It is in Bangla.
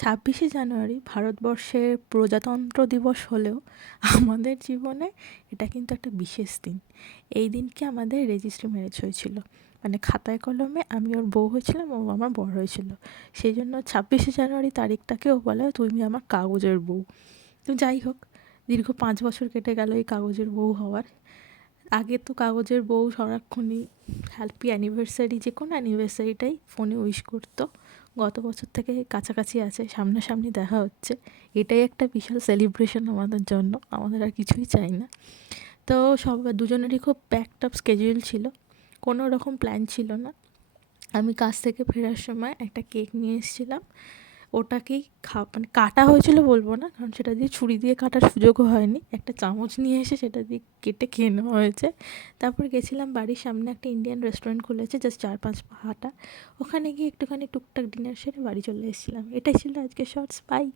26শে জানুয়ারি ভারতবর্ষের প্রজাতন্ত্র দিবস হলেও আমাদের জীবনে এটা কিন্তু একটা বিশেষ দিন। এই দিনকে আমাদের রেজিস্ট্রি ম্যারেজ হয়েছিল। মানে খাতায় কলমে আমি ওর বউ হয়েছিলাম, ও আমার বর হয়েছিল। সেই জন্য 26শে জানুয়ারি তারিখটাকেও বলা হয় তুমি আমার কাগজের বউ। তো যাই হোক, দীর্ঘ 5 বছর কেটে গেল এই কাগজের বউ হওয়ার। আগে তো কাগজের বউ সারাক্ষণই হ্যাপি অ্যানিভার্সারি, যে কোনো অ্যানিভার্সারিটাই ফোনে উইশ করতো। গত বছর থেকে কাছাকাছি আছে, সামনাসামনি দেখা হচ্ছে, এটাই একটা বিশাল সেলিব্রেশন আমাদের জন্য। আমাদের আর কিছুই চাই না। তো দুজনেরই খুব প্যাকড আপ স্কেডিউল ছিল, কোনো রকম প্ল্যান ছিল না। আমি কাজ থেকে ফেরার সময় একটা কেক নিয়ে এসেছিলাম। ওটাকেই মানে কাটা হয়েছিল বলবো না, কারণ সেটা দিয়ে ছুরি দিয়ে কাটার সুযোগও হয়নি। একটা চামচ নিয়ে এসে সেটা দিয়ে কেটে খেয়ে নেওয়া হয়েছে। তারপর গেছিলাম, বাড়ির সামনে একটা ইন্ডিয়ান রেস্টুরেন্ট খুলেছে, জাস্ট 4-5 পা হাঁটা। ওখানে গিয়ে একটুখানি টুকটাক ডিনার সেরে বাড়ি চলে এসেছিলাম। এটাই ছিল আজকে শর্টস। বাই।